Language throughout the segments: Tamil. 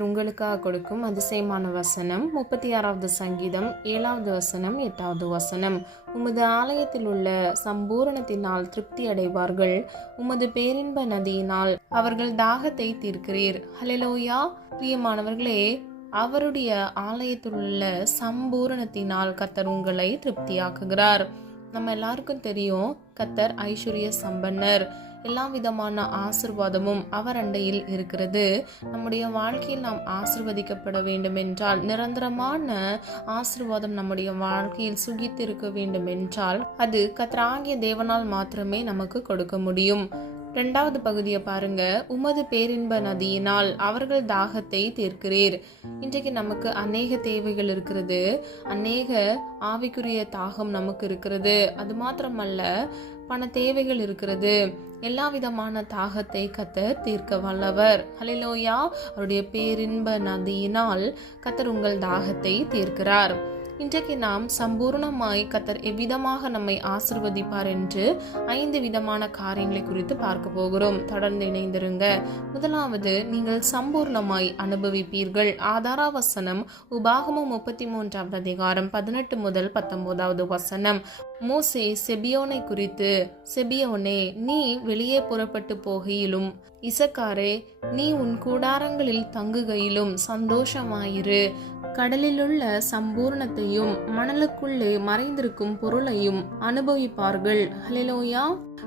கர்த்தர் உங்களுக்காக கொடுக்கும் அதிசயமான வசனம் 36வது சங்கீதம் 7வது வசனம் 8வது வசனம். உமது ஆலயத்தில் உள்ள சம்பூரணத்தினால் திருப்தி அடைவார்கள், உமது பேரின்ப நதியினால் அவர்கள் தாகத்தை தீர்க்கிறீர். ஹல்லேலூயா. பிரியமானவர்களே, அவருடைய ஆலயத்தில் உள்ள சம்பூரணத்தினால் கர்த்தர் உங்களை திருப்தியாக்குகிறார். நம்ம எல்லாருக்கும் தெரியும், கர்த்தர் ஐஸ்வர்ய சம்பன்னர். எல்லா விதமான ஆசிர்வாதமும் அவர் அண்டையில் இருக்கிறது. நம்முடைய வாழ்க்கையில் நாம் ஆசிர்வதிக்கப்பட வேண்டும் என்றால், நிரந்தரமான ஆசிர்வாதம் நம்முடைய வாழ்க்கையில் சுகித்து இருக்க வேண்டும் என்றால், அது கர்த்தராகிய தேவனால் மாத்திரமே நமக்கு கொடுக்க முடியும். 2வது பகுதியை பாருங்க. உமது பேரின்ப நதியினால் அவர்கள் தாகத்தை தீர்க்கிறீர். இன்றைக்கு நமக்கு அநேக தேவைகள் இருக்கிறது, அநேக ஆவிக்குரிய தாகம் நமக்கு இருக்கிறது. அது மாத்திரமல்ல, பண தேவைகள் இருக்கிறது. எல்லா விதமான தாகத்தை கர்த்தர் தீர்க்க வல்லவர். ஹல்லேலூயா. அவருடைய பேரின்ப நதியினால் கர்த்தர் உங்கள் தாகத்தை தீர்க்கிறார். இன்றைக்கு நாம் சம்பூர்ணமாய் கர்த்தர் எவ்விதமாக நம்மை ஆசிர்வதிப்பார் என்று 5 விதமான காரியங்களை குறித்து பார்க்க போகிறோம். தொடர்ந்து இணைந்திருங்க. முதலாவது, நீங்கள் சம்பூர்ணமாய் அனுபவிப்பீர்கள். ஆதார வசனம் உபாகமம் 33வது அதிகாரம் 18 முதல் 19வது வசனம். மோசே செபியோனை குறித்து, செபியோனே, நீ வெளியே புறப்பட்டு போகையிலும், இசக்காரே, நீ உன் கூடாரங்களில் தங்குகையிலும் சந்தோஷமாயிரு. கடலிலுள்ள சம்பூர்ணத்தையும் மணலுக்குள்ளே மறைந்திருக்கும் பொருளையும் அனுபவிப்பார்கள். ஹல்லேலூயா.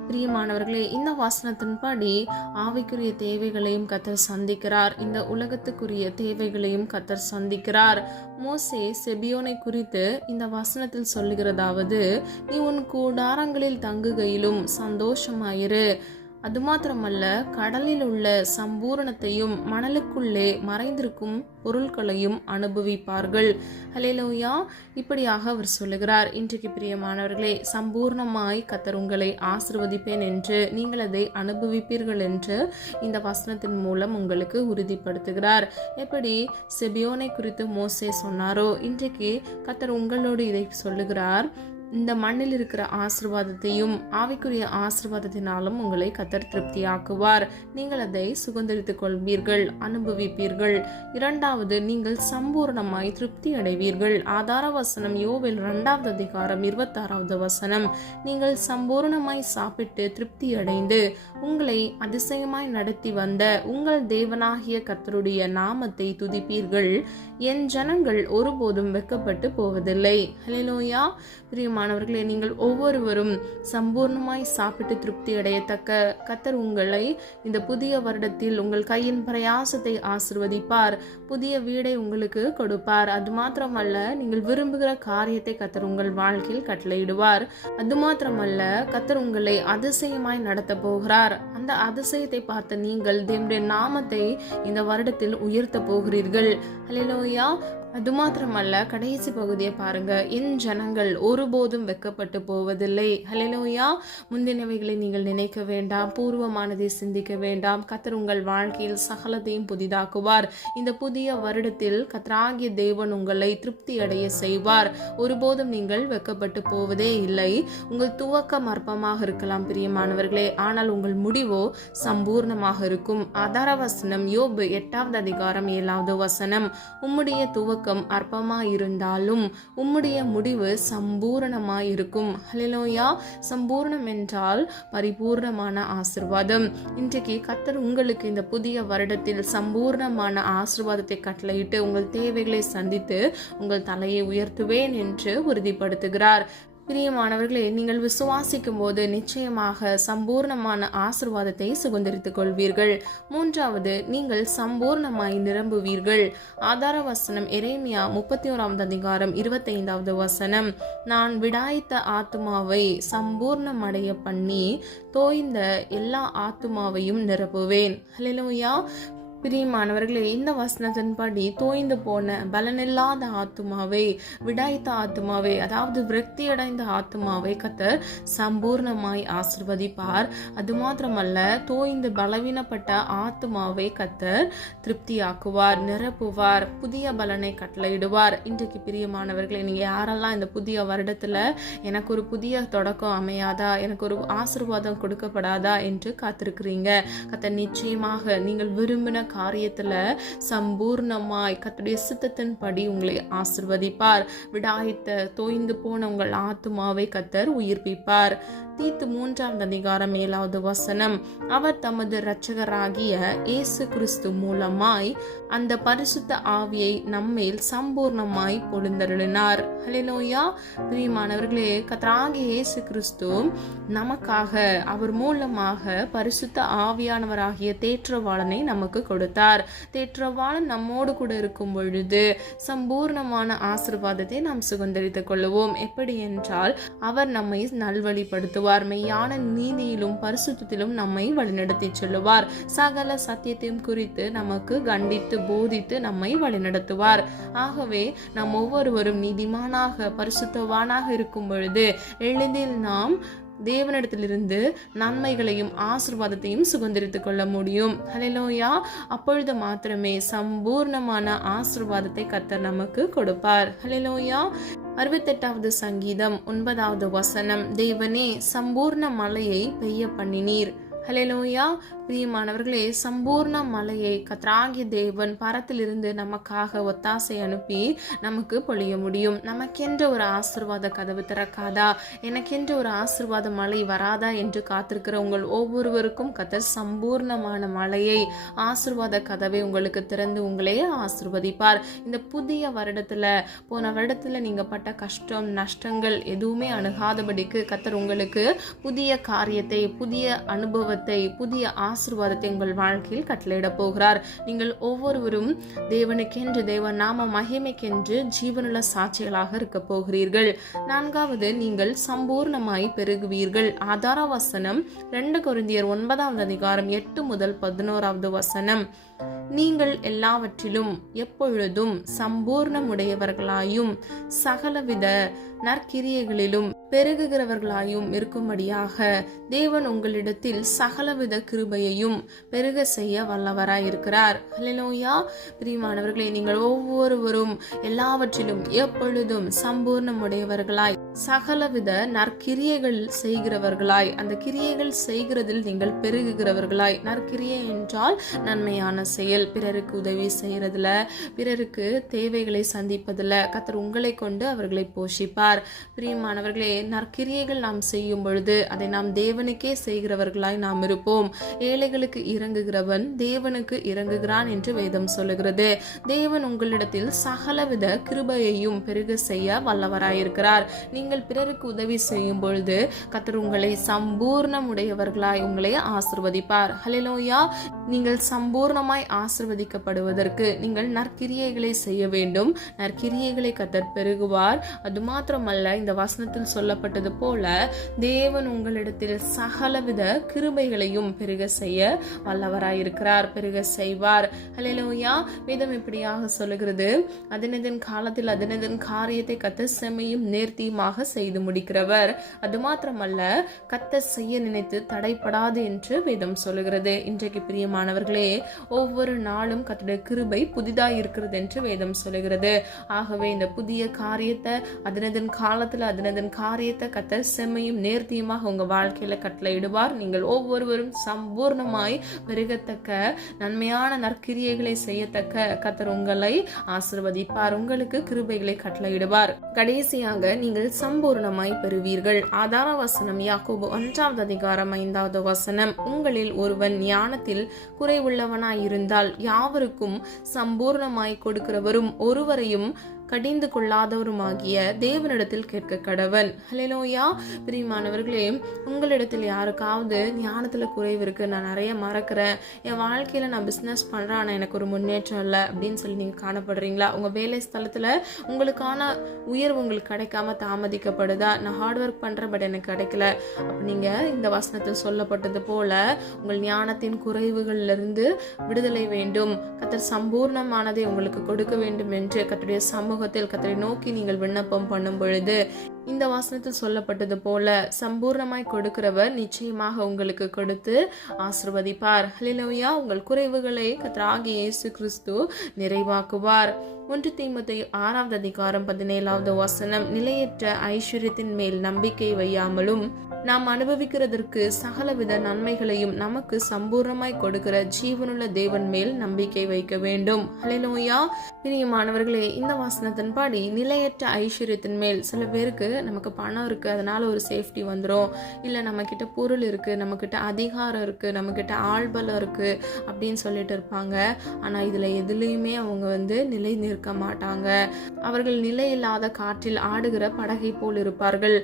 பிரியமானவர்களே, இந்த வசனத்தின்படி ஆவிக்குரிய தேவைகளையும் கர்த்தர் சந்திக்கிறார். இந்த உலகத்துக்குரிய தேவைகளையும் கர்த்தர் சந்திக்கிறார். மோசே செபியோனை குறித்து இந்த வசனத்தில் சொல்லுகிறதாவது, நீ உன் கூடாரங்களில் தங்குகையிலும் சந்தோஷமாயிரு. அது மாத்திரமல்ல, கடலில் உள்ள சம்பூரணத்தையும் மணலுக்குள்ளே மறைந்திருக்கும் பொருட்களையும் அனுபவிப்பார்கள். ஹல்லேலூயா. இப்படியாக அவர் சொல்லுகிறார். இன்றைக்கு பிரியமானவர்களே, சம்பூர்ணமாய் கர்த்தர் உங்களை ஆசீர்வதிப்பேன் என்று, நீங்கள் அதை அனுபவிப்பீர்கள் என்று இந்த வசனத்தின் மூலம் உங்களுக்கு உறுதிப்படுத்துகிறார். எப்படி செபியோனை குறித்து மோசே சொன்னாரோ, இன்றைக்கு கர்த்தர் உங்களோடு இதை சொல்லுகிறார். இந்த மண்ணில் இருக்கிற ஆசீர்வாதத்தையும் ஆவிக்குரிய ஆசீர்வாதத்தினாலும் உங்களை கர்த்தர் திருப்தியாக்குவார். நீங்கள் அதை சுதந்தரித்துக் கொள்வீர்கள், அனுபவிப்பீர்கள். 2வது, நீங்கள் சம்பூர்ணமாய் திருப்தி அடைவீர்கள். ஆதார வசனம் யோவேல் 2வது அதிகாரம் 26வது வசனம். நீங்கள் சம்பூர்ணமாய் சாப்பிட்டு திருப்தி அடைந்து உங்களை அதிசயமாய் நடத்தி வந்த உங்கள் தேவனாகிய கர்த்தருடைய நாமத்தை துதிப்பீர்கள். என் ஜனங்கள் ஒருபோதும் வெட்கப்பட்டு போவதில்லை. ஹல்லேலூயா. பிரியமானவர்களே, நீங்கள் ஒவ்வொருவரும் சம்பூர்ணமாய் சாப்பிட்டு திருப்தி அடையத்தக்க கர்த்தர் உங்களை இந்த புதிய வருடத்தில் உங்கள் கையின் பிரயாசத்தை ஆசீர்வதிப்பார். புதிய வீடை உங்களுக்கு கொடுப்பார். அது மாத்திரமல்ல, நீங்கள் விரும்புகிற காரியத்தை கர்த்தர் உங்கள் வாழ்க்கையில் கட்டளையிடுவார். அது மாத்திரமல்ல, கர்த்தர் உங்களை அதிசயமாய் நடத்த போகிறார். அந்த அதிசயத்தை பார்த்த நீங்கள் தேவனுடைய நாமத்தை இந்த வருடத்தில் உயர்த்த போகிறீர்கள். ஹல்லேலூயா. அது மாத்திரமல்ல, கடைசி பகுதியை பாருங்க. என் ஜனங்கள் ஒருபோதும் வெட்கப்பட்டு போவதில்லை. ஹல்லேலூயா. முந்தினவைகளை நீங்கள் நினைக்க வேண்டாம், பூர்வமானதை சிந்திக்க வேண்டாம். கர்த்தர் உங்கள் வாழ்க்கையில் சகலத்தையும் புதிதாக்குவார். இந்த புதிய வருடத்தில் கர்த்தராகிய தேவன் உங்களை திருப்தி அடைய செய்வார். ஒருபோதும் நீங்கள் வெட்கப்பட்டு போவதே இல்லை. உங்கள் துவக்கம் அற்பமாக இருக்கலாம் பிரியமானவர்களே, ஆனால் உங்கள் முடிவோ சம்பூர்ணமாக இருக்கும். ஆதார வசனம் யோபு 8வது அதிகாரம் 7வது வசனம். உம்முடைய துவக்கம் அற்பமாயிருந்தாலும் உம்முடைய முடிவு சம்பூரணமாயிருக்கும். ஹல்லேலூயா. சம்பூர்ணம் என்றால் பரிபூர்ணமான ஆசீர்வாதம். இன்றைக்கு கர்த்தர் உங்களுக்கு இந்த புதிய வருடத்தில் சம்பூர்ணமான ஆசீர்வாதத்தை கட்டளையிட்டு உங்கள் தேவைகளை சந்தித்து உங்கள் தலையை உயர்த்துவேன் என்று உறுதிப்படுத்துகிறார். பிரியமானவர்களே, நீங்கள் விசுவாசிக்கும் போது நிச்சயமாக சம்பூர்ணமான ஆசீர்வாதத்தை சுதந்தரித்துக் கொள்வீர்கள். 3வது, நீங்கள் சம்பூர்ணமாய் நிரம்புவீர்கள். ஆதார வசனம் எரேமியா 31வது அதிகாரம் 25வது வசனம். நான் விடாய்த்த ஆத்துமாவை சம்பூர்ணமடைய பண்ணி தோய்ந்த எல்லா ஆத்துமாவையும் நிரப்புவேன். ஹல்லேலூயா. பிரியமானவர்களே, இந்த வசனத்தின்படி தோய்ந்து போன பலனில்லாத ஆத்துமாவை, விடாய்த்த ஆத்துமாவை, அதாவது விரக்தி அடைந்த ஆத்துமாவை கர்த்தர் சம்பூர்ணமாய் ஆசீர்வதிப்பார். அது மாத்திரமல்ல, தோய்ந்து பலவீனப்பட்ட ஆத்துமாவை கர்த்தர் திருப்தியாக்குவார், நிரப்புவார், புதிய பலனை கட்டளையிடுவார். இன்றைக்கு பிரியமானவர்களே, நீங்க யாரெல்லாம் இந்த புதிய வருடத்துல எனக்கு ஒரு புதிய தொடக்கம் அமையாதா, எனக்கு ஒரு ஆசீர்வாதம் கொடுக்கப்படாதா என்று காத்திருக்கிறீங்க, கர்த்தர் நிச்சயமாக நீங்கள் விரும்பின காரியத்துல சம்பூர்ணமாய் கர்த்தருடைய சித்தத்தின்படி உங்களை ஆசிர்வதிப்பார். விடாய்த்த தோய்ந்து போன உங்கள் ஆத்துமாவை கர்த்தர் உயிர்ப்பிப்பார். தீத்து 3:7 அவர் தமது இரட்சகராகிய இயேசு கிறிஸ்து மூலமாய் அந்த பரிசுத்த ஆவியை நம்மேல் சம்பூர்ணமாய் பொழிந்தருளினார். ஹல்லேலூயா. பிரியமானவர்களே, கர்த்தராகிய இயேசு கிறிஸ்து நமக்காக அவர் மூலமாக பரிசுத்த ஆவியானவராகிய தேற்றவாளனை நமக்கு கொடுத்தார். தேற்றவாளன் நம்மோடு கூட இருக்கும் பொழுது சம்பூர்ணமான ஆசீர்வாதத்தை நாம் சுதந்தரித்துக் கொள்ளுவோம். எப்படி என்றால், அவர் நம்மை நல்வழிப்படுத்துவார். மெய்யான நீதியிலும் பரிசுத்தத்திலும் நம்மை வழிநடத்தி செல்லுவார். சகல சத்தியத்தையும் குறித்து நமக்கு கண்டித்து போதித்து நம்மை வழிநடத்துவார். ஆகவே நாம் ஒவ்வொருவரும் நீதிமானாக பரிசுத்தவானாக இருக்கும் பொழுது எளிதில் நாம் தேவனிடத்திலிருந்து நன்மைகளையும் ஆசீர்வாதத்தையும் சுதந்திரித்துக் கொள்ள முடியும். ஹல்லேலூயா. அப்பொழுது மாத்திரமே சம்பூர்ணமான ஆசீர்வாதத்தை கர்த்தர் நமக்கு கொடுப்பார். ஹல்லேலூயா. 68வது சங்கீதம் 9 தேவனே சம்பூர்ண மழையை பெய்ய பண்ணினீர். ஹல்லேலூயா. பிரியமானவர்களே, சம்பூர்ண மழையை கர்த்தராகிய தேவன் பரத்திலிருந்து நமக்காக ஒத்தாசை அனுப்பி நமக்கு பொழிய முடியும். நமக்கென்ற ஒரு ஆசீர்வாத கதவு திறக்காதா, எனக்கென்ற ஒரு ஆசீர்வாத மழை வராதா என்று காத்திருக்கிற உங்கள் ஒவ்வொருவருக்கும் கர்த்தர் சம்பூர்ணமான மழையை ஆசீர்வாத கதவை உங்களுக்கு திறந்து உங்களே ஆசீர்வதிப்பார். இந்த புதிய வருடத்துல, போன வருடத்துல நீங்க பட்ட கஷ்டம் நஷ்டங்கள் எதுவுமே அணுகாதபடிக்கு கர்த்தர் உங்களுக்கு புதிய காரியத்தை, புதிய அனுபவத்தை, புதிய ஆசீர்வாதத்தை உங்கள் வாழ்க்கையில் கட்டளையிட போகிறார். நீங்கள் ஒவ்வொருவரும் தேவனுக்கென்று, தேவ நாம மகிமைக்கென்று ஜீவனுள்ள சாட்சிகளாக இருக்க போகிறீர்கள். 4வது, நீங்கள் சம்பூர்ணமாய் பெருகுவீர்கள். ஆதார வசனம் 2 கொரிந்தியர் 9:8-11 நீங்கள் எல்லாவற்றிலும் எப்பொழுதும் சம்பூர்ணமுடையவர்களாயும் சகலவித நற்கிரியைகளிலும் பெருகுகிறவர்களாயும் இருக்கும்படியாக தேவன் உங்களிடத்தில் சகலவித கிருபையையும் பெருக செய்ய வல்லவராயிருக்கிறார். ஹல்லேலூயா. பிரியமானவர்களே, நீங்கள் ஒவ்வொருவரும் எல்லாவற்றிலும் எப்பொழுதும் சம்பூர்ணமுடையவர்களாய் சகலவித நற்கிரியைகள் செய்கிறவர்களாய், அந்த கிரியைகள் செய்கிறதில் நீங்கள் பெருகுகிறவர்களாய். நற்கிரியை என்றால் நன்மையான செயல், பிறருக்கு உதவி செய்யறதுல, பிறருக்கு தேவைகளை சந்திப்பதில் கர்த்தர் உங்களை கொண்டு அவர்களை போஷிப்பார். பிரியமானவர்களே, நற்கிரியைகள் நாம் செய்யும் பொழுது அதை நாம் தேவனுக்கே செய்கிறவர்களாய் நாம் இருப்போம். ஏழைகளுக்கு இறங்குகிறவன் தேவனுக்கு இறங்குகிறான் என்று வேதம் சொல்லுகிறது. தேவன் உங்களிடத்தில் சகலவித கிருபையையும் பெருக செய்ய வல்லவராயிருக்கிறார். நீங்கள் பிறருக்கு உதவி செய்யும் பொழுது கர்த்தர் உங்களை சம்பூர்ணமுடையவர்களாய் உங்களை ஆசீர்வதிப்பார். ஹல்லேலூயா. நீங்கள் சம்பூர்ணமாய் ஆசீர்வதிக்கப்படுவதற்கு நீங்கள் நற்கிரியைகளை செய்ய வேண்டும். நற்கிரியைகளை கர்த்தர் பெருகுவார். அது மாத்திரமல்ல, இந்த வசனத்தில் சொல்லப்பட்டது போல தேவன் உங்களிடத்தில் சகலவித கிருபைகளையும் பெருக செய்ய வல்லவராயிருக்கிறார், பெருக செய்வார். ஹல்லேலூயா. வேதம் இப்படியாக சொல்லுகிறது, அதனதன் காலத்தில் அதனதன் காரியத்தை கர்த்தர் செம்மையும் நேர்த்தியுமாக செய்து முடிக்கிறவர். அது மாத்திரமல்ல, கர்த்தர் செய்ய நினைத்து தடைப்படாது என்று வேதம் சொல்லுகிறது. இன்றைக்கு பிரியமானவர்களே, ஒவ்வொரு நாளும் கர்த்தருடைய கிருபை புதிதாய் இருக்கிறது என்று வேதம் சொல்லுகிறது. ஆகவே இந்த புதிய காரியத்தை அதனதன் காலத்துல அதனதன் காரியத்தை கர்த்தர் செம்மையும் நேர்த்தியுமாக உங்க வாழ்க்கையில கட்டளையிடுவார். நீங்கள் ஒவ்வொருவரும் சம்பூர்ணமாய் பெருகத்தக்க நன்மையான நற்கிரியைகளை செய்யத்தக்க கர்த்தர் உங்களை ஆசீர்வதிப்பார். உங்களுக்கு கிருபைகளை கட்டளையிடுவார். கடைசியாக நீங்கள் சம்பூர்ணமாய் பெறுவீர்கள். ஆதார வசனம் யாக்கோபு 1:5 உங்களில் ஒருவன் ஞானத்தில் குறைவுள்ளவனாயிருந்தால் யாவருக்கும் சம்பூர்ணமாய் கொடுக்கிறவரும் ஒருவரையும் கடிந்து கொள்ளாதவருமாகிய தேவனிடத்தில் கேட்க கடவன். ஹல்லேலூயா. பிரியமானவர்களே, உங்களிடத்தில் யாருக்காவது ஞானத்துல குறைவு இருக்கு, நான் நிறைய மறக்கிறேன், என் வாழ்க்கையில நான் பிசினஸ் பண்றேன் ஆனா எனக்கு ஒரு முன்னேற்றம் இல்லை அப்படின்னு சொல்லி நீங்க காணப்படுறீங்களா? உங்க வேலை ஸ்தலத்துல உங்களுக்கான உயர்வு உங்களுக்கு கிடைக்காம தாமதிக்கப்படுதா? நான் ஹார்ட் ஒர்க் பண்றேன் பட் எனக்கு கிடைக்கல. அப்ப நீங்க இந்த வசனத்தில் சொல்லப்பட்டது போல உங்கள் ஞானத்தின் குறைவுகள்ல இருந்து விடுதலை வேண்டும். கர்த்தர் சம்பூர்ணமானதை உங்களுக்கு கொடுக்க வேண்டும் என்று கர்த்தருடைய சமூகத்தில் கர்த்தரை நோக்கி நீங்கள் விண்ணப்பம் பண்ணும் பொழுது இந்த வசனத்தில் சொல்லப்பட்டது போல சம்பூர்ணமாய் கொடுக்கிறவர் நிச்சயமாக உங்களுக்கு கொடுத்து ஆசீர்வதிப்பார். ஹல்லேலூயா. உங்கள் குறைவுகளை கர்த்தராகிய இயேசு கிறிஸ்து நிறைவாக்குவார். 1 தீமோத்தேயு 6வது அதிகாரம் 17வது வசனம், நிலையற்ற ஐஸ்வர்யத்தின் மேல் நம்பிக்கை வையாமலும் நாம் அனுபவிக்கிறதற்கு சகலவித நன்மைகளையும் நமக்கு சம்பூர்ணமாய் கொடுக்கிற ஜீவனுள்ள தேவன் மேல் நம்பிக்கை வைக்க வேண்டும். ஹல்லேலூயா. பிரியமானவர்களே, இந்த வசனத்தின்படி நிலையற்ற ஐஸ்வர்யத்தின் மேல், சில பேருக்கு நமக்கு பணம் இருக்கு, அதனால ஒரு சேஃப்டி வந்துடும், இல்ல நம்ம கிட்ட பொருள் இருக்கு, நம்ம கிட்ட அதிகாரம் இருக்கு, நம்ம கிட்ட ஆள்பலம் இருக்கு அப்படின்னு சொல்லிட்டு இருப்பாங்க. ஆனா இதுல எதுலையுமே அவங்க நிலை நிற்க மாட்டாங்க. அவர்கள் நிலையில்லாத காற்றில் ஆடுகிற படகை போல் இருப்பார்கள்.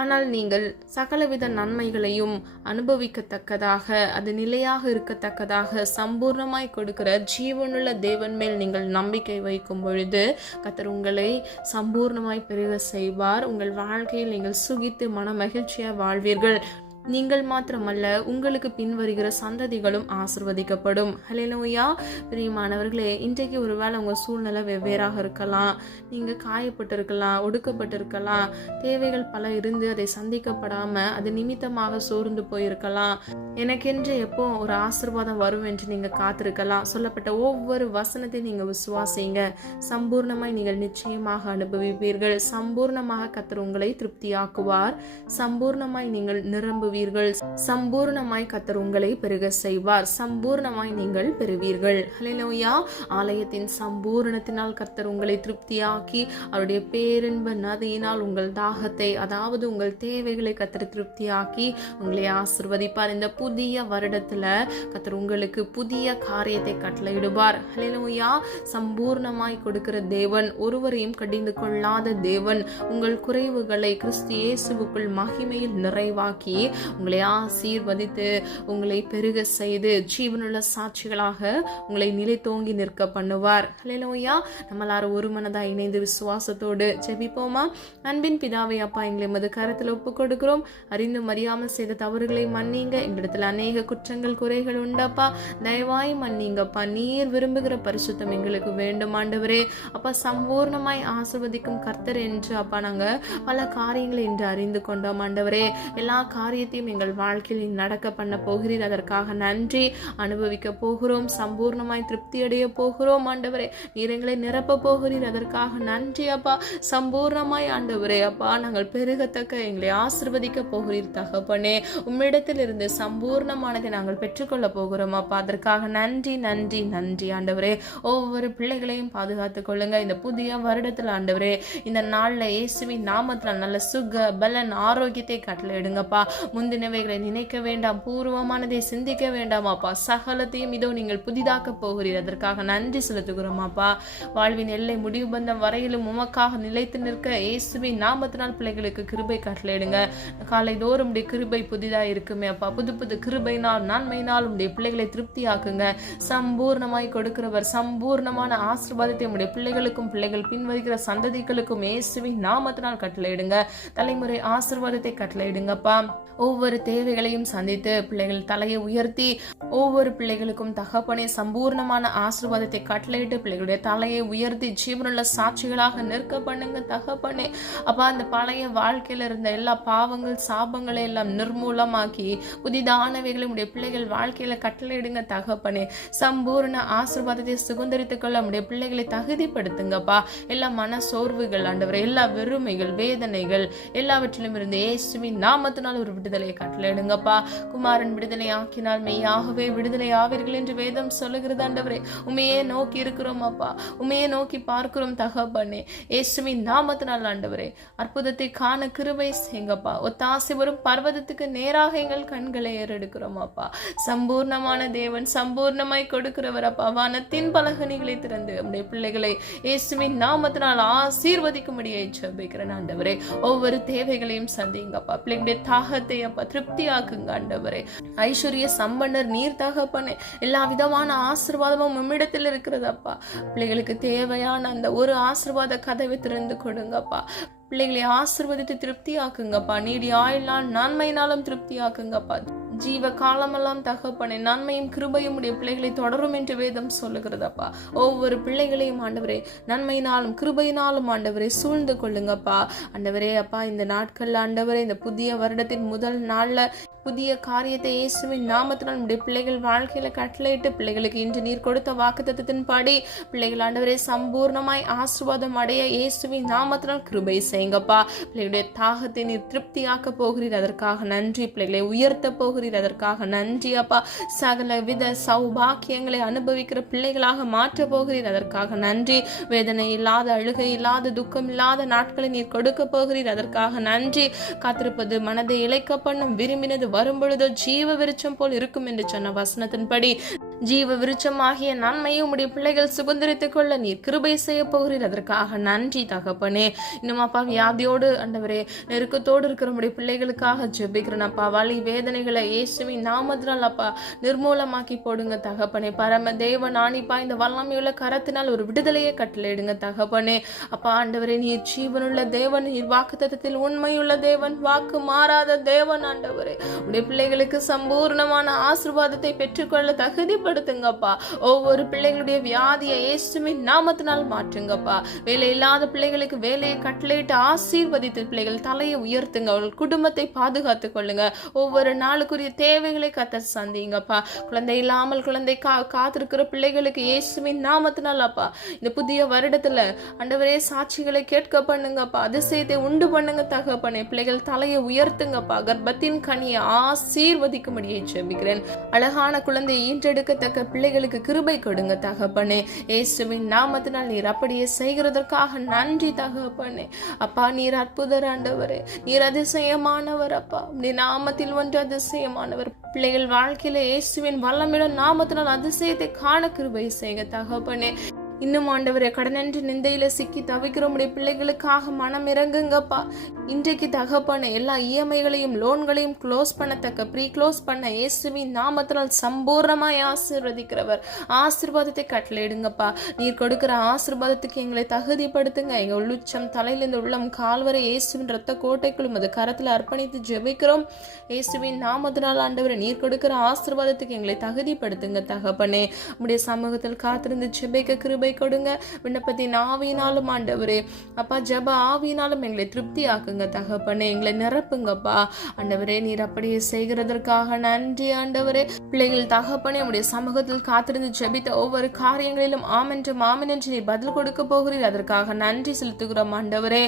ஆனால் நீங்கள் சகலவித நன்மைகளையும் அனுபவிக்கத்தக்கதாக, அது நிலையாக இருக்கத்தக்கதாக சம்பூர்ணமாய் கொடுக்கிற ஜீவனுள்ள தேவன் மேல் நீங்கள் நம்பிக்கை வைக்கும் பொழுது கர்த்தர் உங்களை சம்பூர்ணமாய் பெருக செய்வார். உங்கள் வாழ்க்கையில் நீங்கள் சுகித்து மன மகிழ்ச்சியாக வாழ்வீர்கள். நீங்கள் மாத்திரமல்ல, உங்களுக்கு பின்வருகிற சந்ததிகளும் ஆசிர்வதிக்கப்படும். ஹல்லேலூயா. பிரியமானவர்களே, இன்றைக்கு ஒருவேளை உங்கள் சூழ்நிலை வெவ்வேறாக இருக்கலாம். நீங்கள் காயப்பட்டிருக்கலாம், ஒடுக்கப்பட்டிருக்கலாம், தேவைகள் பல இருந்து அதை சந்திக்கப்படாம அது நிமித்தமாக சோர்ந்து போயிருக்கலாம். எனக்கென்று எப்போ ஒரு ஆசீர்வாதம் வரும் என்று நீங்கள் காத்திருக்கலாம். சொல்லப்பட்ட ஒவ்வொரு வசனத்தையும் நீங்கள் விசுவாசிங்க. சம்பூர்ணமாய் நீங்கள் நிச்சயமாக அனுபவிப்பீர்கள். சம்பூர்ணமாக கர்த்தர் உங்களை திருப்தியாக்குவார். சம்பூர்ணமாய் நீங்கள் நிரம்புவீர்கள். சம்பூர்ணமாய் கர்த்தர் உங்களை பெருக செய்வார். சம்பூர்ணமாய் நீங்கள் பெறுவீர்கள். ஹல்லேலூயா. ஆலயத்தின் சம்பூர்ணத்தினால் கர்த்தர் உங்களை திருப்தியாக்கி அவருடைய பேரின்ப நதியினால் உங்கள் தாகத்தை, அதாவது உங்கள் தேவைகளை கர்த்தர் திருப்தியாக்கி உங்களை ஆசீர்வதிப்பார். இந்த புதிய வருடத்துல கர்த்தர் உங்களுக்கு புதிய காரியத்தை கட்டளையிடுவார். ஹல்லேலூயா. சம்பூர்ணமாய் கொடுக்கிற தேவன், ஒருவரையும் கடிந்து கொள்ளாத தேவன், உங்கள் குறைவுகளை கிறிஸ்து இயேசுவுக்குள் மகிமையில் நிறைவாக்கி உங்களை ஆசீர்வதித்து உங்களை பெருக செய்து ஜீவனுள்ள சாட்சிகளாக உங்களை நிலைத்தோங்கி நிற்க பண்ணுவார். ஹல்லேலூயா. நம்மளாரும் ஒரு மனதா இணைந்து விசுவாசத்தோடு ஜெபிப்போமா? அன்பின் பிதாவே, அப்பா, எங்களை எமது கரத்தில் ஒப்பு கொடுக்கிறோம். அறிந்தும் அறியாமல் செய்த தவறுகளை மன்னிங்க. எங்களிடத்தில் அநேக குற்றங்கள் குறைகள் உண்டப்பா, தயவாய் மன்னிங்கப்பா. நீர் விரும்புகிற பரிசுத்தம் எங்களுக்கு வேண்டும் ஆண்டவரே. அப்பா, சம்பூர்ணமாய் ஆசீர்வதிக்கும் கர்த்தர் என்று அப்பா நாங்க பல காரியங்களை இன்று அறிந்து கொண்டோம் ஆண்டவரே. எல்லா காரியத்தையும் எங்கள் வாழ்க்கையில் நடக்க பண்ண போகிறீர். அதற்காக நன்றி. அனுபவிக்க போகிறோம். சம்பூர்ணமாய் திருப்தி அடைய போகிறோம் ஆண்டவரே. நீர் எங்களை நிரப்ப போகிறீர். அதற்காக நன்றி அப்பா. சம்பூர்ணமாய் ஆண்டவரே அப்பா நாங்கள் பெருகத்தக்க எங்களை ஆசீர்வதிக்க போகிறீர் தகப்பனே. உம்மிடத்தில் இருந்து சம்பூர்ணமானதை நாங்கள் பெற்றுக்கொள்ள போகிறோம் அப்பா. அதற்காக நன்றி நன்றி நன்றி ஆண்டவரே. ஒவ்வொரு பிள்ளைகளையும் பாதுகாத்துக் கொள்ளுங்க இந்த புதிய வருடத்தில் ஆண்டவரே. இந்த நாள்ல இயேசுவின் நாமத்தில் நல்ல சுக பலன் ஆரோக்கியத்தை கட்டளையிடுங்கப்பா. முந்தினவைகளை நினைக்க வேண்டாம், பூர்வமானதை சிந்திக்க வேண்டாம் அப்பா. சகலத்தையும் இதோ நீங்கள் புதிதாக்க போகிறீர். அதற்காக நன்றி செலுத்துகிறோம் அப்பா. வாழ்வின் எல்லை முடிவு பந்தம் வரையிலும் உமக்காக நிலைத்து நிற்க இயேசுவின் நாமத்தினால் பிள்ளைகளுக்கு கிருபை கட்டளையிடுங்க. காலை தோறும் உடைய கிருபை புதிதா இருக்குமே அப்பா. புது புது கிருபையினால் நன்மையினால் உடைய பிள்ளைகளை திருப்தியாக்குங்க. சம்பூர்ணமாய் கொடுக்கிறவர் சம்பூர்ணமான ஆசீர்வாதத்தை உடைய பிள்ளைகளுக்கும் பிள்ளைகள் பின்வருகிற சந்ததிகளுக்கும் இயேசுவின் நாமத்தினால் கட்டளையிடுங்க. தலைமுறை ஆசீர்வாதத்தை கட்டளையிடுங்கப்பா. ஒவ்வொரு தேவைகளையும் சந்தித்து பிள்ளைகள் தலையை உயர்த்தி ஒவ்வொரு பிள்ளைகளுக்கும் தகப்பனே சம்பூர்ணமான ஆசீர்வாதத்தை கட்டளையிட்டு பிள்ளைகளுடைய தலையை உயர்த்தி ஜீவனுள்ள சாட்சிகளாக நிற்க பண்ணுங்க தகப்பனே. அப்பா, அந்த பழைய வாழ்க்கையில இருந்த எல்லா பாவங்கள் சாபங்களை எல்லாம் நிர்மூலமாக்கி புதிதானவைகளை உடைய பிள்ளைகள் வாழ்க்கையில கட்டளையிடுங்க தகப்பனே. சம்பூர்ண ஆசீர்வாதத்தை சுதந்திரித்துக் கொள்ள உடைய பிள்ளைகளை தகுதிப்படுத்துங்கப்பா. எல்லா மன சோர்வுகள் ஆண்டவரே, எல்லா வெறுமைகள் வேதனைகள் எல்லாவற்றிலும் இருந்து இயேசுவின் நாமத்தினால் ஒரு விடுதலையை கட்டளையிடுங்கப்பா. குமாரன் விடுதலை ஆக்கினால் மெய்யாகவே விடுதலை ஆவீர்கள் என்று வேதம் சொல்லுகிறது ஆண்டவரே. உமையே நோக்கி இருக்கிறோம் அப்பா, உமையே நோக்கி பார்க்கிறோம் தகப்பனே. இயேசுவின் நாமத்தினால் ஆண்டவரே அற்புதத்தை காண கிருபை செய்யுங்கப்பா. ஒத்தாசை வரும் பர்வதத்துக்கு நேராக எங்கள் கண்களை ஏறெடுக்கிறோம் அப்பா. சம்பூர்ணமான தேவன், சம்பூர்ணமாய் கொடுக்கிறவர் அப்பா. வானத்தின் பலகணிகளை திறந்து நம்முடைய பிள்ளைகளை இயேசுவின் நாமத்தினால் ஆசீர்வதிக்கும்படியை ஜெபிக்கிறேன் ஆண்டவரே. ஒவ்வொரு தேவைகளையும் சந்திங்கப்பா. பிள்ளைகளுடைய தாகத்தை அப்பா திருப்தியாக்குங்க ஆண்டவரே. ஐஸ்வர்ய சம்பன்னர் நீர் தகப்பனே. எல்லா விதமான ஆசீர்வாதமும் உம்மிடத்தில் இருக்கிறது அப்பா. பிள்ளைகளுக்கு தேவையான அந்த ஒரு ஆசீர்வாத கதவை திறந்து கொடுங்கப்பா. பிள்ளைகளை ஆசீர்வதித்து திருப்தியாக்குங்கப்பா. நீடி ஆயுள்னால் நன்மையினாலும் திருப்தியாக்குங்கப்பா. ஜீவ காலமெல்லாம் தகப்பனே நன்மையும் கிருபையும் உடைய பிள்ளைகளை தொடரும் என்று வேதம் சொல்லுகிறதப்பா. ஒவ்வொரு பிள்ளைகளையும் ஆண்டவரே நன்மையினாலும் கிருபையினாலும் ஆண்டவரே சூழ்ந்து கொள்ளுங்கப்பா. ஆண்டவரே அப்பா, இந்த நாட்கள்ல ஆண்டவரே இந்த புதிய வருடத்தின் முதல் நாள்ல புதிய காரியத்தை இயேசுவின் நாமத்தினால் நம்முடைய பிள்ளைகள் வாழ்க்கையில கட்டளையிட்டு பிள்ளைகளுக்கு இன்று நீர் கொடுத்த வாக்குத்தத்தத்தின்படி பிள்ளைகள் ஆண்டவரே சம்பூர்ணமாய் ஆசீர்வாதம் அடைய இயேசுவின் நாமத்தினால் கிருபை செய்யுங்கப்பா. பிள்ளைகளுடைய தாகத்தை நீர் திருப்தியாக்க போகிறீர், அதற்காக நன்றி. பிள்ளைகளை உயர்த்த போகிறீர், அதற்காக நன்றி அப்பா. சகல வித சௌபாக்கியங்களை அனுபவிக்கிற பிள்ளைகளாக மாற்ற போகிறீர், அதற்காக நன்றி. வேதனை இல்லாத, அழுகை இல்லாத, துக்கம் இல்லாத நாட்களை நீர் கொடுக்க போகிறீர், அதற்காக நன்றி. காத்திருப்பது மனதை இளைக்க பண்ணும், விரும்பினது வரும் பொழுதோ ஜீவ விருட்சம் போல் இருக்கும் என்று சொன்ன வசனத்தின்படி ஜீவ விருட்சமாகிய நன்மையை உம்முடைய பிள்ளைகள் சுதந்திரித்துக் கொள்ள நீர் கிருபை செய்ய போகிறீர், அதற்காக நன்றி தகப்பனே. இன்னும் அப்பா வியாதியோடு ஆண்டவரே நெருக்கத்தோடு இருக்கிற உம்முடைய பிள்ளைகளுக்காக ஜெபிக்கிறேன் அப்பா. வலி வேதனைகளை இயேசுவின் நாமத்தினால் அப்பா நிர்மூலமாக்கி போடுங்க தகப்பனே. பரம தேவன் ஆணிப்பா இந்த வல்லமையுள்ள கரத்தினால் ஒரு விடுதலையை கட்டளையிடுங்க தகப்பனே. அப்பா ஆண்டவரே நீர் ஜீவனுள்ள தேவன், நீர் வாக்குத்தத்தத்தில் உண்மையுள்ள தேவன், வாக்கு மாறாத தேவன். ஆண்டவரே உடைய பிள்ளைகளுக்கு சம்பூர்ணமான ஆசீர்வாதத்தை பெற்றுக்கொள்ள தகுதிப்படுத்துங்கப்பா. ஒவ்வொரு பிள்ளைகளுடைய வியாதியை இயேசுவின் நாமத்தினால் மாற்றுங்கப்பா. வேலை இல்லாத பிள்ளைகளுக்கு வேலையை கட்டளையிட்டு ஆசீர்வதித்து பிள்ளைகள் தலையை உயர்த்துங்க, அவர்கள் குடும்பத்தை பாதுகாத்துக் கொள்ளுங்க. ஒவ்வொரு நாளுக்குரிய தேவைகளை கத்த சந்திங்கப்பா. குழந்தை இல்லாமல் குழந்தை காத்திருக்கிற பிள்ளைகளுக்கு இயேசுவின் நாமத்தினால் அப்பா இந்த புதிய வருடத்துல ஆண்டவரே சாட்சிகளை கேட்க பண்ணுங்கப்பா, அதிசயத்தை உண்டு பண்ணுங்க தகப்பனே. பிள்ளைகள் தலையை உயர்த்துங்கப்பா, கர்ப்பத்தின் கனியை ஆசீர்வதிக்கும்படியை ஜெபிக்கிறேன். அழகான குழந்தை ஈன்றெடுக்கத்தக்க பிள்ளைகளுக்கு கிருபை கொடுங்க தகப்பனே. இயேசுவின் நாமத்தினால் நீர் அப்படியே செய்கிறதற்காக நன்றி தகப்பனே. அப்பா நீர் அற்புதர் ஆண்டவரே, நீர் அதிசயமானவர் அப்பா. நீர் நாமத்தில் ஒன்று அதிசயமானவர். பிள்ளைகள் வாழ்க்கையில இயேசுவின் வல்லமையுள்ள நாமத்தினால் அதிசயத்தை காண கிருபை செய்க தகப்பனே. இன்னும் ஆண்டவரே கடனென்று நிந்தையில சிக்கி தவிக்கிற உடைய பிள்ளைகளுக்காக மனம் இறங்குங்கப்பா. இன்றைக்கு தகப்பன எல்லா இஎம்ஐகளையும் லோன்களையும் க்ளோஸ் பண்ணத்தக்க ப்ரீ க்ளோஸ் பண்ண இயேசுவின் நாமத்தினால் சம்பூர்ணமாய் ஆசீர்வதிக்கிறவர். ஆசீர்வாதத்தை கட்டளையிடுங்கப்பா. நீர் கொடுக்கிற ஆசீர்வாதத்துக்கு எங்களை தகுதிப்படுத்துங்க. எங்க உள்ளுச்சம் தலையிலிருந்து உள்ளம் கால்வரை இயேசுவின் ரத்த கோட்டைக்குள்ளும் அது கரத்துல அர்ப்பணித்து ஜெபிக்கிறோம். இயேசுவின் நாமத்தினால் ஆண்டவரை நீர் கொடுக்கிற ஆசீர்வாதத்துக்கு எங்களை தகுதிப்படுத்துங்க தகப்பனே. உடைய சமூகத்தில் காத்திருந்து ஜெபிக்க கிருபை கொடுங்க. விண்ணப்பத்தின் ஆவியினாலும் ஆண்டவரே அப்பா ஜெப ஆவியினாலும் எங்களை திருப்தி ஆக்குங்க தகப்பனே. எங்களை நிரப்புங்கப்பா ஆண்டவரே. நீர் அப்படியே செய்கிறதற்காக நன்றி ஆண்டவரே. பிள்ளைகள் தகப்பனே உடைய சமூகத்தில் காத்திருந்து ஜெபித்த ஒவ்வொரு காரியங்களிலும் ஆமென்று மாமென்று நீர் பதில் கொடுக்க போகிறீர், அதற்காக நன்றி செலுத்துகிறோம் ஆண்டவரே.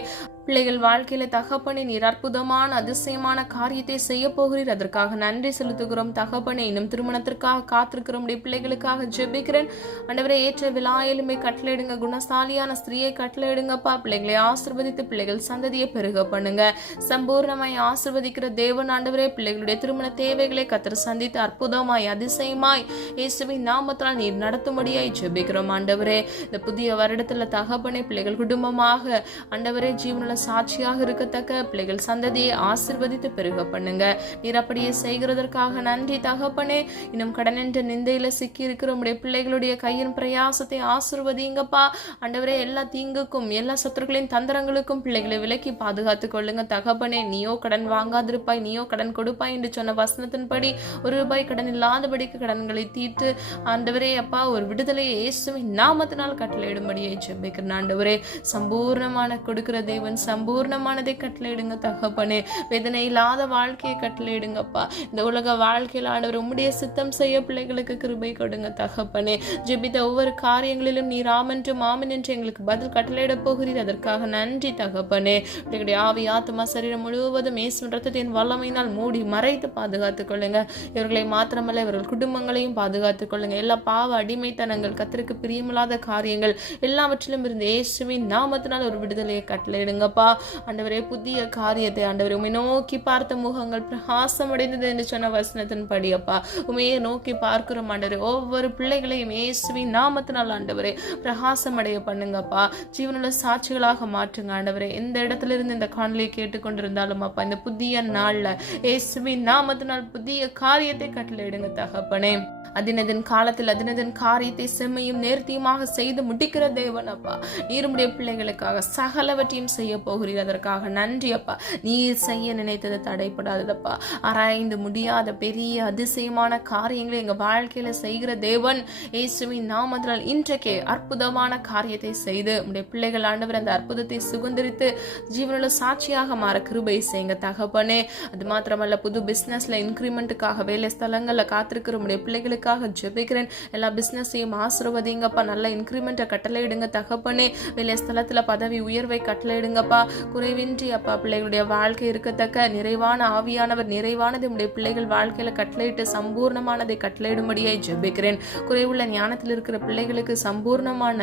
பிள்ளைகள் வாழ்க்கையில தகப்பனே நீர் அற்புதமான அதிசயமான காரியத்தை செய்ய போகிறீர், அதற்காக நன்றி செலுத்துகிறோம் தகப்பனே. இன்னும் திருமணத்திற்காக காத்திருக்கிற உடைய பிள்ளைகளுக்காக ஜெபிக்கிறேன் ஆண்டவரே. ஏற்ற விலாயலுமை கட்டளையிடுங்க, குணசாலியான ஸ்திரீயை கட்டளையிடுங்கப்பா. பிள்ளைகளை ஆசீர்வதித்து பிள்ளைகள் சந்ததியை பெருக பண்ணுங்க. சம்பூர்ணமாய் ஆசீர்வதிக்கிற தேவன் ஆண்டவரே. பிள்ளைகளுடைய திருமண தேவைகளை கத்தர் சந்தித்து அற்புதமாய் அதிசயமாய் இயேசுவின் நாமத்தால் நீர் நடத்தும்படியாய் ஜெபிக்கிறோம் ஆண்டவரே. இந்த புதிய வருடத்துல தகப்பனே பிள்ளைகள் குடும்பமாக ஆண்டவரே ஜீவனுள்ள சாட்சியாக இருக்கத்தக்க பிள்ளைகள் சந்ததியை ஆசீர்வதித்து பெருக பண்ணுங்க. நீர் அப்படியே செய்கிறதற்காக நன்றி தகப்பனே. இன்னும் கடனென்ற நிந்தையில சிக்கி இருக்கிற உடைய பிள்ளைகளுடைய கையின் பிரயாசத்தை ஆசீர்வதிங்கப்பா ஆண்டவரே. எல்லா தீங்குக்கும் எல்லா சத்துருக்களின் தந்திரங்களுக்கும் பிள்ளைகளை விலக்கி பாதுகாத்துக் கொள்ளுங்க தகப்பனே. நீயோ கடன் வாங்காதிருப்பாய், நீயோ கடன் கொடுப்பாய் என்று சொன்ன வசனத்தின்படி ₹1 கடன் இல்லாதபடிக்கு கடன்களை தீர்த்து ஆண்டவரே அப்பா ஒரு விடுதலையை இயேசுவின் நாமத்தினால் கட்டளையிடும்படியை ஜெபிக்கிறேன் ஆண்டவரே. சம்பூர்ணமான கொடுக்கிற தேவன், சம்பூர்ணமானதை கட்டளையிடுங்க தகப்பனே. வேதனை இல்லாத வாழ்க்கையை கட்டளையிடுங்கப்பா. இந்த உலக வாழ்க்கையில் ஆண்டவர் உம்முடைய சித்தம் செய்ய பிள்ளைகளுக்கு கிருபை கொடுங்க தகப்பனே. ஜெபித்த ஒவ்வொரு காரியங்களிலும் நீர் ஆமென்று மாமென்று எங்களுக்கு பதில் கட்டளையிட போகிறீர், அதற்காக நன்றி தகப்பனே. பிள்ளைகளுடைய ஆவி ஆத்மா சரீரம் முழுவதும் இயேசுவின் ரத்தத்தின் வல்லமையினால் மூடி மறைத்து பாதுகாத்துக் கொள்ளுங்க. இவர்களை மாத்திரமல்ல இவர்கள் குடும்பங்களையும் பாதுகாத்துக் கொள்ளுங்க. எல்லா பாவ அடிமைத்தனங்கள் கர்த்தருக்கு பிரியமில்லாத காரியங்கள் எல்லாவற்றிலும் இருந்து இயேசுவின் நாமத்தினால் ஒரு விடுதலையை கட்டளையிடுங்கப்பா ஆண்டவரே. புதிய காரியத்தை ஆண்டவரே உம்மை நோக்கி பார்த்த முகங்கள் பிரகாசம் அடைந்தது என்று சொன்ன வசனத்தின் படியப்பா உமையை நோக்கி பார்க்கிறோம் ஆண்டவரே. ஒவ்வொரு பிள்ளைகளையும் இயேசுவின் நாமத்தினால் ஆண்டவரே பிரகாசம் அடைய பண்ணுங்கப்பா. ஜீவனுள்ள சாட்சிகளாக மாற்றுங்க ஆண்டவரே. எந்த இடத்துல இருந்து இந்த காணொலியை கேட்டுக்கொண்டிருந்தாலும் அப்பா இந்த புதிய நாள்ல இயேசுவின் நாமத்தினால் புதிய காரியத்தை கட்டளையிடுங்க தகப்பனே. அதினதின் காலத்தில் அதினதின் காரியத்தை செம்மையும் நேர்த்தியுமாக செய்து முடிக்கிற தேவன் அப்பா. நீருடைய பிள்ளைகளுக்காக சகலவற்றையும் செய்ய போகிறீர். அதற்காக நன்றி அப்பா. நீர் செய்ய நினைத்தது தடைப்படாததப்பா. ஆராய்ந்து முடியாத பெரிய அதிசயமான காரியங்களை எங்க வாழ்க்கையில செய்கிற தேவன் இயேசுவின் நாமத்தினால் இன்றைக்கே அற்புதமான காரியத்தை செய்து உடைய பிள்ளைகள் ஆண்டவர் அந்த அற்புதத்தை சுதந்திரித்து ஜீவனுள்ள சாட்சியாக மாற கிருபை செய்யுங்க தகப்பனே. அது மாத்திரமல்ல, புது பிசினஸ்ல இன்கிரிமெண்ட்டுக்காக வேலை ஸ்தலங்கள்ல காத்திருக்கிற உடைய பிள்ளைகளுக்காக ஜெபிக்கிறேன். எல்லா பிசினஸையும் ஆசீர்வதிங்கப்பா. நல்ல இன்கிரிமெண்ட்டை கட்டளையிடுங்க தகப்பனே. வேலை ஸ்தலத்துல பதவி உயர்வை கட்டளையிடுங்கப்பா. குறைவின்றி அப்பா பிள்ளைகளுடைய வாழ்க்கை இருக்கத்தக்க நிறைவான ஆவியானவர் நிறைவானது உடைய பிள்ளைகள் வாழ்க்கையில கட்டளையிட்டு சம்பூர்ணமானதை கட்டளையிடும்படியாய் ஜெபிக்கிறேன். குறைவுள்ள ஞானத்தில் இருக்கிற பிள்ளைகளுக்கு சம்பூர்ணமான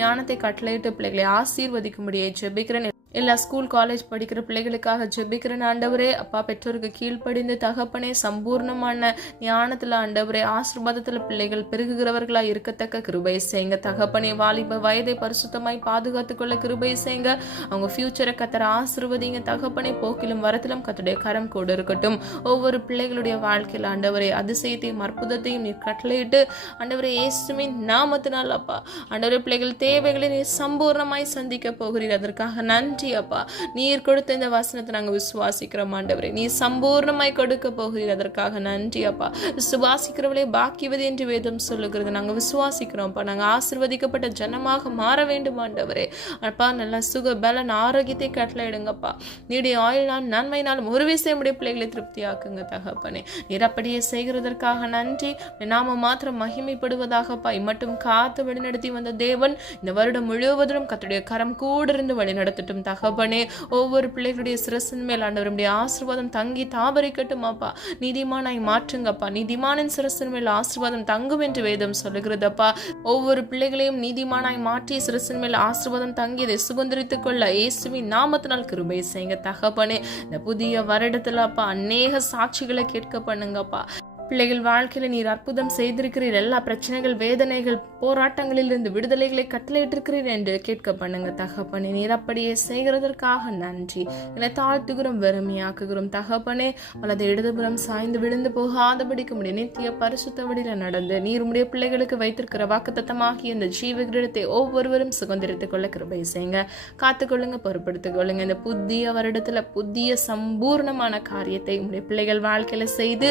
ஞானத்தை கட்டளையிட்டு பிள்ளைகளை ஆசீர்வதிக்கும்படியாய் ஜெபிக்கிறேன். எல்லா ஸ்கூல் காலேஜ் படிக்கிற பிள்ளைகளுக்காக ஜெபிக்கிறேன் ஆண்டவரே. அப்பா பெற்றோருக்கு கீழ்ப்படிந்து தகப்பனே சம்பூர்ணமான ஞானத்துல ஆண்டவரே ஆசீர்வாதத்துல பிள்ளைகள் பெருகுகிறவர்களா இருக்கத்தக்க கிருபை செய்யுங்க தகப்பனே. வாலிப வயதை பரிசுத்தமாய் பாதுகாத்துக் கொள்ள கிருபை செய்யுங்க. அவங்க ஃபியூச்சரை கத்தர ஆசீர்வதிங்க தகப்பனே. போக்கிலும் வரத்திலும் கத்துடைய கரம் கூட இருக்கட்டும். ஒவ்வொரு பிள்ளைகளுடைய வாழ்க்கையில் ஆண்டவரே அதிசயத்தையும் அற்புதத்தையும் நீர் கட்டளையிட்டு ஆண்டவரே இயேசுவின் நாமத்தினால் அப்பா ஆண்டவரே பிள்ளைகள் தேவைகளை நீர் சம்பூர்ணமாய் சந்திக்க போகிறீர். அதற்காக நன்றி அப்பா. நீர் கொடுத்த இந்த வசனத்தை நாங்க விசுவாசிக்கிறோம் ஆண்டவரே. நீர் சம்பூர்ணமாய் கொடுக்க போகிறீர். அதற்காக நன்றி அப்பா. விசுவாசிக்கிறவளே பாக்கியவதி என்று வேதம் சொல்லுகிறது. நாங்க விசுவாசிக்கிறோம் அப்பா. நாங்க ஆசீர்வதிக்கப்பட்ட ஜனமாக மாற வேண்டும் ஆண்டவரே. அப்பா நல்ல சுக பலன் ஆரோக்கியத்தை கட்டளையிடுங்கப்பா. நீடைய ஆயுள்னால் நன்மையினாலும் ஒரு விஷயம் உடைய பிள்ளைகளை திருப்தியாக்குங்க தகப்பனே. நீர் அப்படியே செய்கிறதற்காக நன்றி. நாம மாத்திரம் மகிமைப்படுவதாகப்பா. இம்மட்டும் காத்து வழிநடத்தி வந்த தேவன் இந்த வருடம் முழுவதும் கர்த்தருடைய கரம் கூட இருந்து வழிநடத்தட்டும் தகப்பனே. ஒவ்வொரு பிள்ளைகளுடைய சிரசின் மேல் ஆண்டவருடைய ஆசீர்வாதம் தங்கி தாபரிக்கட்டும் அப்பா. நீதிமானாய் மாற்றுங்கப்பா. நீதிமானின் சிரசின் மேல் ஆசீர்வாதம் தங்கும் என்று வேதம் சொல்லுகிறதப்பா. ஒவ்வொரு பிள்ளைகளையும் நீதிமானாய் மாற்றி சிரசின் மேல் ஆசீர்வாதம் தங்கி இதை சுதந்திரித்துக் கொள்ள இயேசுவின் நாமத்தினால் கிருபை செய்யுங்க தகப்பனே. இந்த புதிய வருடத்துல அப்பா அநேக சாட்சிகளை கேட்க பண்ணுங்கப்பா. பிள்ளைகள் வாழ்க்கையில நீர் அற்புதம் செய்திருக்கிறீர். எல்லா பிரச்சனைகள் வேதனைகள் போராட்டங்களில் இருந்து விடுதலைகளை கட்டளையிட்டிருக்கிறீர் என்று கேட்க பண்ணுங்க தகப்பனே. நீர் அப்படியே செய்கிறதற்காக நன்றி. என்னை தாழ்த்துகிறோம் வெறுமையாக்குகிறோம் தகப்பனே. அல்லது இடதுபுறம் சாய்ந்து விழுந்து போகாதபடிக்கு முடிய நித்திய பரிசுத்த வழியில நடந்து நீர் உடைய பிள்ளைகளுக்கு வைத்திருக்கிற வாக்குத்தத்தமாகிய இந்த ஜீவகிரீடத்தை ஒவ்வொருவரும் சுதந்திரித்துக் கொள்ள கிருபை செய்யுங்க. காத்துக்கொள்ளுங்க, பொறுப்படுத்திக் கொள்ளுங்க. இந்த புதிய வருடத்துல புதிய சம்பூர்ணமான காரியத்தை உடைய பிள்ளைகள் வாழ்க்கையில செய்து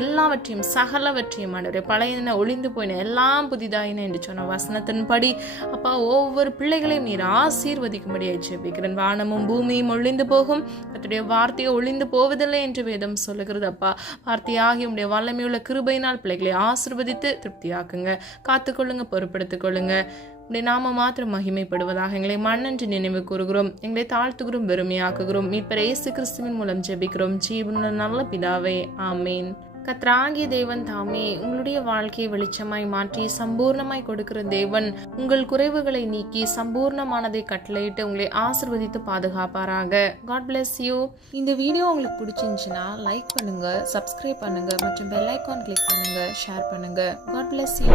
எல்லாவற்றையும் சகலவற்றையும் ஆண்டவரே பழையன ஒளிந்து போயின எல்லாம் புதிதாயின என்று சொன்ன வசனத்தின்படி அப்பா ஒவ்வொரு பிள்ளைகளையும் நீர் ஆசீர்வதிக்கும்படியாய் ஜெபிக்கிறேன். வானமும் பூமியும் ஒளிந்து போகும், கர்த்தருடைய வார்த்தையை ஒளிந்து போவதில்லை என்று வேதம் சொல்லுகிறது அப்பா. வார்த்தையாகி உடைய வல்லமையுள்ள கிருபையினால் பிள்ளைகளை ஆசீர்வதித்து திருப்தியாக்குங்க. காத்துக்கொள்ளுங்க, பொறுப்படுத்திக் கொள்ளுங்க. உடைய நாம மாத்திரம் மகிமைப்படுவதாக எங்களை மண்ணென்று நினைவு கூறுகிறோம். எங்களை தாழ்த்துகிறோம், வெறுமையாக்குகிறோம். மீட்பர் இயேசு கிறிஸ்துவின் மூலம் ஜெபிக்கிறோம் ஜீவனுள்ள நல்ல பிதாவே, ஆமேன். கர்த்தராகிய தேவன் தாமே உங்களுடைய வாழ்க்கையை வெளிச்சமாய் மாற்றி சம்பூர்ணமாய் கொடுக்கிற தேவன் உங்கள் குறைவுகளை நீக்கி சம்பூர்ணமானதை கட்டளையிட்டு உங்களை ஆசீர்வதித்து பாதுகாப்பாராக. God bless you. இந்த வீடியோ உங்களுக்கு பிடிச்சிருந்துச்சுன்னா லைக் பண்ணுங்க, சப்ஸ்கிரைப் பண்ணுங்க மற்றும் பெல் ஐகான் கிளிக் பண்ணுங்க, ஷேர் பண்ணுங்க. God bless you.